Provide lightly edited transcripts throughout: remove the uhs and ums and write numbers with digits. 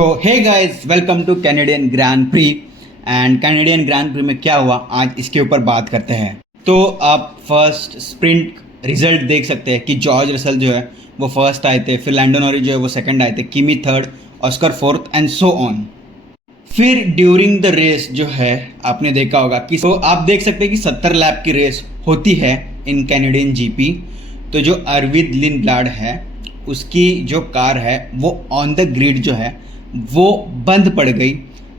तो hey guys, welcome to Canadian Grand Prix. And Canadian Grand Prix में क्या हुआ आज इसके ऊपर बात करते हैं। तो आप फर्स्ट स्प्रिंट रिजल्ट देख सकते हैं कि जॉर्ज रसल जो है वो फर्स्ट आए थे, फिर लैंडो नॉरिस जो है वो सेकंड आए थे, किमी third, Oscar fourth and so on. फिर ड्यूरिंग द रेस जो है आपने देखा होगा कि तो आप देख सकते हैं कि 70 लैप की रेस होती है इन कैनेडियन जीपी। तो जो अरविंद लिंडब्लाड है उसकी जो कार है वो ऑन द ग्रिड जो है वो बंद पड़ गई,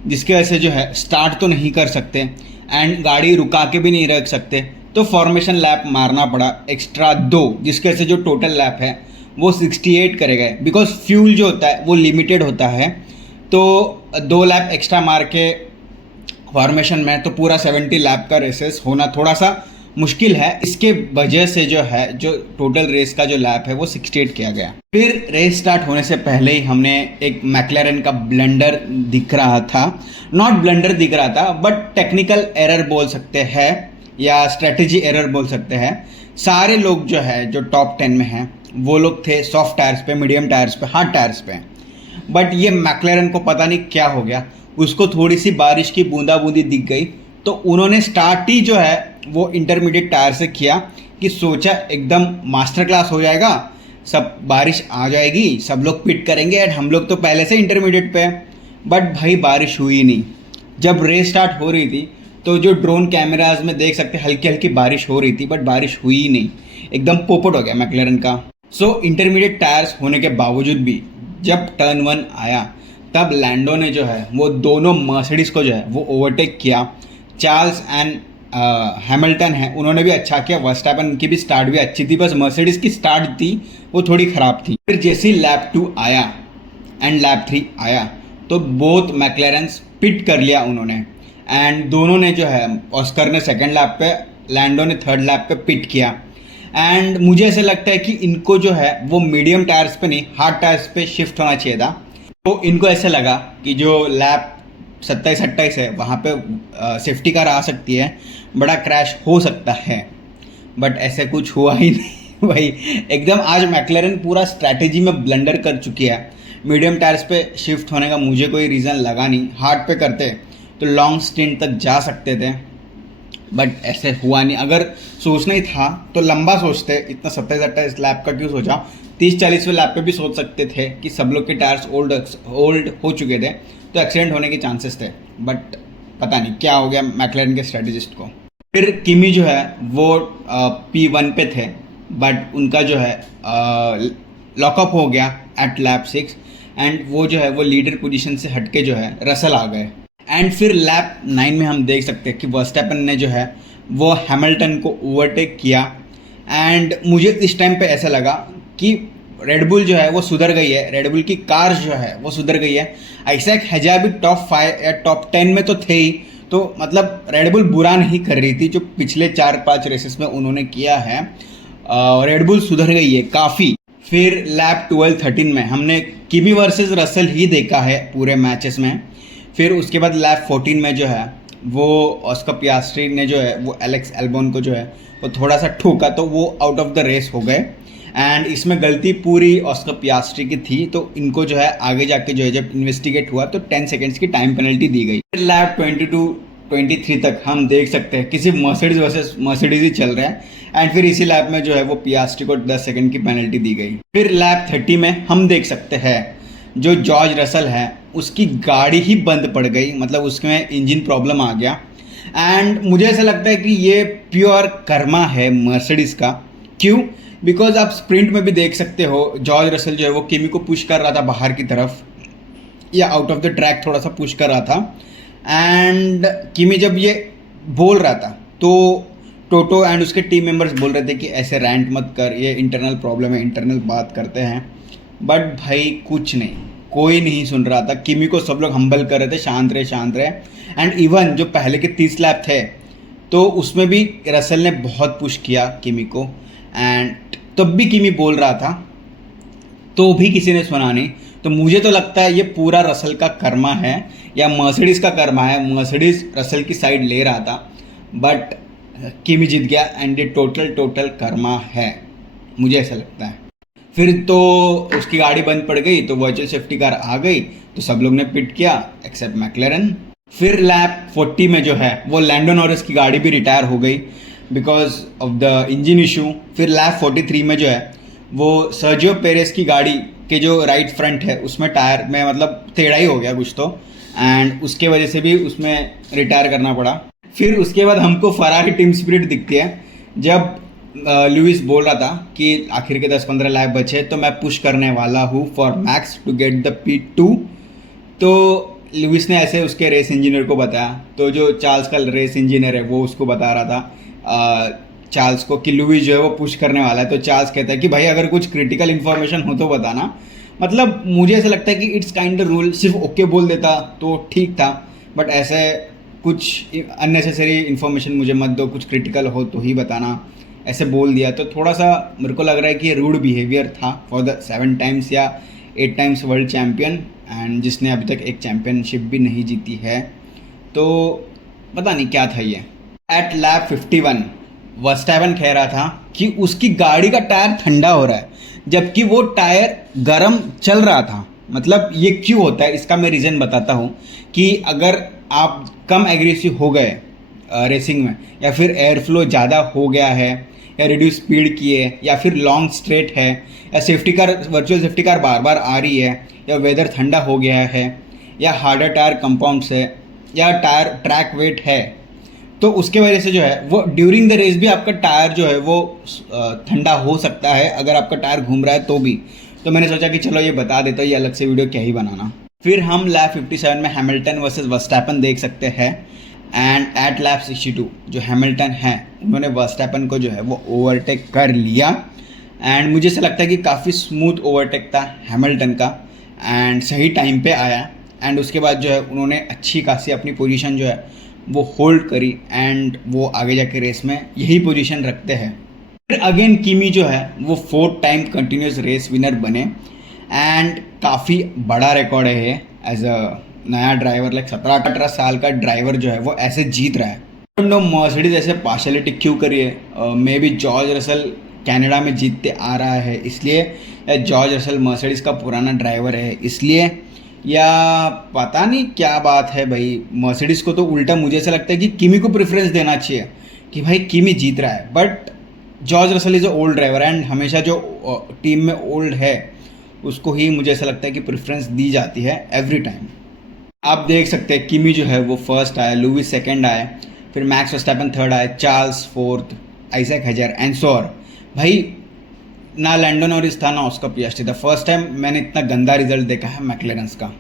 जिसकी वजह से जो है स्टार्ट तो नहीं कर सकते एंड गाड़ी रुका के भी नहीं रख सकते। तो फॉर्मेशन लैप मारना पड़ा एक्स्ट्रा 2, जिसकी वजह से जो टोटल लैप है वो 68 करे गए। बिकॉज फ्यूल जो होता है वो लिमिटेड होता है, तो 2 लैप एक्स्ट्रा मार के फॉर्मेशन में तो पूरा 70 लैप का रेसेस होना थोड़ा सा मुश्किल है। इसके वजह से जो है जो टोटल रेस का जो लैप है वो 68 किया गया। फिर रेस स्टार्ट होने से पहले ही हमने एक मैक्लेरन का ब्लंडर दिख रहा था, नॉट ब्लंडर दिख रहा था बट टेक्निकल एरर बोल सकते हैं या स्ट्रेटेजी एरर बोल सकते हैं। सारे लोग जो है जो टॉप 10 में हैं वो लोग थे सॉफ्ट टायर्स पे, मीडियम टायर्स पे, हार्ड टायर्स पे। बट ये मैक्लेरन को पता नहीं क्या हो गया, उसको थोड़ी सी बारिश की बूंदा बूंदी दिख गई तो उन्होंने स्टार्ट ही जो है वो इंटरमीडिएट टायर से किया कि सोचा एकदम मास्टर क्लास हो जाएगा, सब बारिश आ जाएगी, सब लोग पिट करेंगे एंड हम लोग तो पहले से इंटरमीडिएट पे हैं। बट भाई बारिश हुई नहीं। जब रेस स्टार्ट हो रही थी तो जो ड्रोन कैमराज में देख सकते हल्की हल्की बारिश हो रही थी बट बारिश हुई ही नहीं, एकदम पोपट हो गया मैक्लेरन का। सो इंटरमीडिएट टायर्स होने के बावजूद भी जब टर्न 1 आया तब लैंडो ने जो है वो दोनों मर्सिडीज को जो है वो ओवरटेक किया। चार्ल्स एंड हैमिल्टन है उन्होंने भी अच्छा किया, वर्स्टैपेन की भी स्टार्ट भी अच्छी थी, बस मर्सिडीज की स्टार्ट थी वो थोड़ी ख़राब थी। फिर जैसे ही लैप 2 आया एंड लैप 3 आया तो बोथ मैक्लेरन्स पिट कर लिया उन्होंने एंड दोनों ने जो है ऑस्कर ने सेकंड लैप पे, लैंडो ने थर्ड लैप पे पिट किया। एंड मुझे ऐसा लगता है कि इनको जो है वो मीडियम टायर्स पे नहीं हार्ड टायर्स पे शिफ्ट होना चाहिए था। तो इनको ऐसा लगा कि जो लैप 27-28 है वहाँ पे सेफ्टी कार आ सकती है, बड़ा क्रैश हो सकता है, बट ऐसे कुछ हुआ ही नहीं भाई। एकदम आज मैक्लेरन पूरा स्ट्रैटेजी में ब्लंडर कर चुकी है। मीडियम टायर्स पे शिफ्ट होने का मुझे कोई रीज़न लगा नहीं, हार्ड पे करते तो लॉन्ग स्टिंट तक जा सकते थे बट ऐसे हुआ नहीं। अगर सोचना ही था तो लंबा सोचते, इतना 27-28 लैप का क्यों सोचा, 30-40वें लैप पे भी सोच सकते थे कि सब लोग के टायर्स ओल्ड हो चुके थे तो एक्सीडेंट होने के चांसेस थे। बट पता नहीं क्या हो गया मैक्लेरन के स्ट्रेटेजिस्ट को। फिर किमी जो है वो P1 पे थे बट उनका जो है लॉकअप हो गया एट लैप 6 एंड वो जो है वो लीडर पोजीशन से हटके जो है रसल आ गए। एंड फिर लैप 9 में हम देख सकते हैं कि वर्स्टैपेन ने जो है वो हैमिल्टन को ओवरटेक किया एंड मुझे इस टाइम पे ऐसा लगा कि रेडबुल जो है वो सुधर गई है, रेडबुल की कार जो है वो सुधर गई है। आइजैक हैजार भी टॉप 5 या टॉप 10 में तो थे ही, तो मतलब रेडबुल बुरा नहीं कर रही थी जो पिछले 4-5 रेसेस में उन्होंने किया है। रेडबुल सुधर गई है काफ़ी। फिर लैप 12-13 में हमने किमी वर्सेस रसल ही देखा है पूरे मैचेस में। फिर उसके बाद लैप 14 में जो है वो ऑस्कर पियास्ट्री ने जो है वो एलेक्स एल्बोन को जो है वो थोड़ा सा ठोका तो वो आउट ऑफ द रेस हो गए एंड इसमें गलती पूरी ऑस्कर पियास्ट्री की थी। तो इनको जो है आगे जाके जो है जब इन्वेस्टिगेट हुआ तो 10 सेकेंड्स की टाइम पेनल्टी दी गई। फिर लैप 22-23 तक हम देख सकते हैं किसी मर्सिडीज वर्सेस मर्सिडीज ही चल रहा है एंड फिर इसी लैप में जो है वो पियास्ट्री को 10 सेकेंड की पेनल्टी दी गई। फिर लैप 30 में हम देख सकते हैं जो जॉर्ज रसल है उसकी गाड़ी ही बंद पड़ गई, मतलब उसमें इंजन प्रॉब्लम आ गया एंड मुझे ऐसा लगता है कि ये प्योर कर्मा है मर्सिडीज का। क्यों? बिकॉज आप स्प्रिंट में भी देख सकते हो जॉर्ज रसल जो है वो किमी को पुश कर रहा था बाहर की तरफ या आउट ऑफ द ट्रैक थोड़ा सा पुश कर रहा था एंड किमी जब ये बोल रहा था तो टोटो एंड उसके टीम मेंबर्स बोल रहे थे कि ऐसे रैंट मत कर, ये इंटरनल प्रॉब्लम है, इंटरनल बात करते हैं। बट भाई कुछ नहीं, कोई नहीं सुन रहा था। किमी को सब लोग हम्बल कर रहे थे, शांत रहे एंड इवन जो पहले के 30 लैप थे तो उसमें भी रसल ने बहुत पुश किया किमी को एंड तब भी किमी बोल रहा था तो भी किसी ने सुना नहीं। तो मुझे तो लगता है ये पूरा रसल का कर्मा है या मर्सिडीज का कर्मा है। मर्सिडीज रसल की साइड ले रहा था बट किमी जीत गया एंड ये टोटल कर्मा है, मुझे ऐसा लगता है। फिर तो उसकी गाड़ी बंद पड़ गई, तो वर्चुअल सेफ्टी कार आ गई, तो सब लोग ने पिट किया एक्सेप्ट मैकलेरन। फिर लैप 40 में जो है वो लैंडो नॉरिस की गाड़ी भी रिटायर हो गई because of the engine issue. फिर लैप 43 में जो है वो सर्जियो पेरेस की गाड़ी के जो राइट फ्रंट है उसमें टायर में मतलब टेढ़ा ही हो गया कुछ तो, एंड उसके वजह से भी उसमें रिटायर करना पड़ा। फिर उसके बाद हमको फरारी टीम स्पिरिट दिखती है जब लुइस बोल रहा था कि आखिर के 10-15 लैप बचे तो मैं पुश करने वाला हूँ for Max to get the P2। तो लुइस ने ऐसे उसके रेस इंजीनियर को बताया, तो जो चार्ल्स का रेस इंजीनियर है वो उसको बता रहा था चार्ल्स को कि लुइस जो है वो पुश करने वाला है। तो चार्ल्स कहता है कि भाई अगर कुछ क्रिटिकल इन्फॉर्मेशन हो तो बताना। मतलब मुझे ऐसा लगता है कि इट्स काइंड ऑफ रूल, सिर्फ ओके बोल देता तो ठीक था, बट ऐसे कुछ अननेसेसरी इन्फॉर्मेशन मुझे मत दो, कुछ क्रिटिकल हो तो ही बताना, ऐसे बोल दिया। तो थोड़ा सा मेरे को लग रहा है कि ये रूड बिहेवियर था फॉर द 7 टाइम्स या 8 टाइम्स वर्ल्ड चैम्पियन, एंड जिसने अभी तक एक चैम्पियनशिप भी नहीं जीती है। तो पता नहीं क्या था ये। एट लैप 51 वर्स्टैपेन कह रहा था कि उसकी गाड़ी का टायर ठंडा हो रहा है जबकि वो टायर गर्म चल रहा था। मतलब ये क्यों होता है, इसका मैं रीज़न बताता हूँ कि अगर आप कम एग्रेसिव हो गए रेसिंग में, या फिर एयर फ्लो ज़्यादा हो गया है, या रिड्यूस स्पीड की है, या फिर लॉन्ग स्ट्रेट है, या safety car virtual safety car बार बार आ रही है, या वेदर ठंडा हो गया है, या हार्डर टायर कंपाउंड्स है, या टायर ट्रैक वेट है, तो उसके वजह से जो है वो ड्यूरिंग द रेस भी आपका टायर जो है वो ठंडा हो सकता है अगर आपका टायर घूम रहा है तो भी। तो मैंने सोचा कि चलो ये बता देता हूँ, ये अलग से वीडियो क्या ही बनाना। फिर हम लैप 57 में हैमिल्टन वर्सेस वर्स्टैपेन देख सकते हैं, एंड एट लैप 62 जो हैमिल्टन है उन्होंने वर्स्टैपेन को जो है वो ओवरटेक कर लिया, एंड मुझे ऐसा लगता है कि काफ़ी स्मूथ ओवरटेक था हैमिल्टन का, एंड सही टाइम पे आया, एंड उसके बाद जो है उन्होंने अच्छी खासी अपनी पोजीशन जो है वो होल्ड करी, एंड वो आगे जाके रेस में यही पोजीशन रखते हैं। फिर अगेन किमी जो है वो 4 टाइम कंटिन्यूस रेस विनर बने, एंड काफ़ी बड़ा रिकॉर्ड है ये एज अ नया ड्राइवर, लाइक 17-18 साल का ड्राइवर जो है वो ऐसे जीत रहा है। नो मर्सिडीज ऐसे पार्शलिटी क्यों करी है, may be George Russell Canada में जीतते आ रहा है इसलिए, या जॉर्ज रसल मर्सिडीज का पुराना ड्राइवर है इसलिए, या पता नहीं क्या बात है भाई। मर्सिडीज को तो उल्टा मुझे ऐसा लगता है कि किमी को प्रेफरेंस देना चाहिए कि भाई किमी जीत रहा है, but George Russell is a old driver, and हमेशा जो टीम में ओल्ड है उसको ही मुझे ऐसा लगता है कि प्रेफरेंस दी जाती है एवरी टाइम। आप देख सकते हैं किमी जो है वो फर्स्ट आया, लुइस सेकंड आया, फिर मैक्स वर्स्टैपेन थर्ड आया, चार्ल्स फोर्थ, आइजैक हेजर एंड सोर। भाई ना लैंडो नॉरिस था ना उसका पियास्ट्री था। फर्स्ट टाइम मैंने इतना गंदा रिजल्ट देखा है मैकलेरन्स का।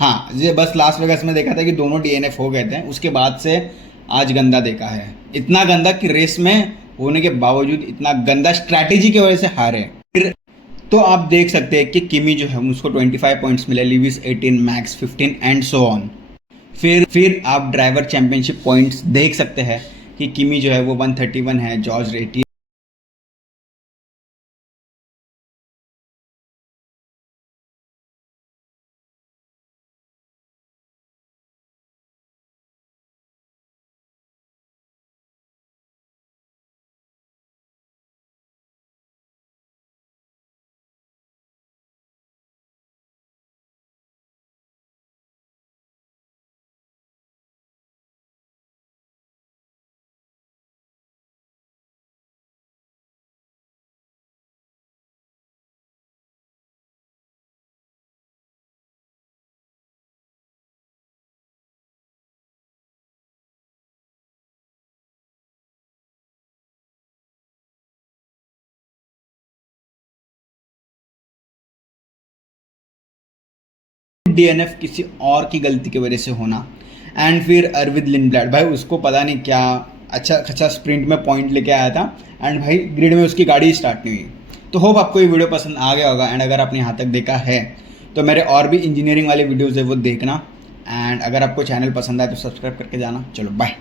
हाँ, ये बस लास वेगास में देखा था कि दोनों DNF हो गए थे, उसके बाद से आज गंदा देखा है। इतना गंदा कि रेस में होने के बावजूद इतना गंदा स्ट्रैटेजी की वजह से हारे। फिर तो आप देख सकते हैं कि किमी जो है उसको 25 पॉइंट्स मिले, Lewis 18, Max 15 and so on. फिर आप ड्राइवर चैंपियनशिप पॉइंट्स देख सकते हैं कि किमी जो है वो 131 है, जॉर्ज 80, DNF किसी और की गलती की वजह से होना। एंड फिर अरविंद लिंडब्लैड, भाई उसको पता नहीं क्या अच्छा अच्छा स्प्रिंट में पॉइंट लेके आया था, एंड भाई ग्रिड में उसकी गाड़ी स्टार्ट नहीं हुई। तो होप आपको ये वीडियो पसंद आ गया होगा, एंड अगर आपने यहाँ तक देखा है तो मेरे और भी इंजीनियरिंग वाले वीडियोज़ है वो देखना, एंड अगर आपको चैनल पसंद आए तो सब्सक्राइब करके जाना। चलो बाय।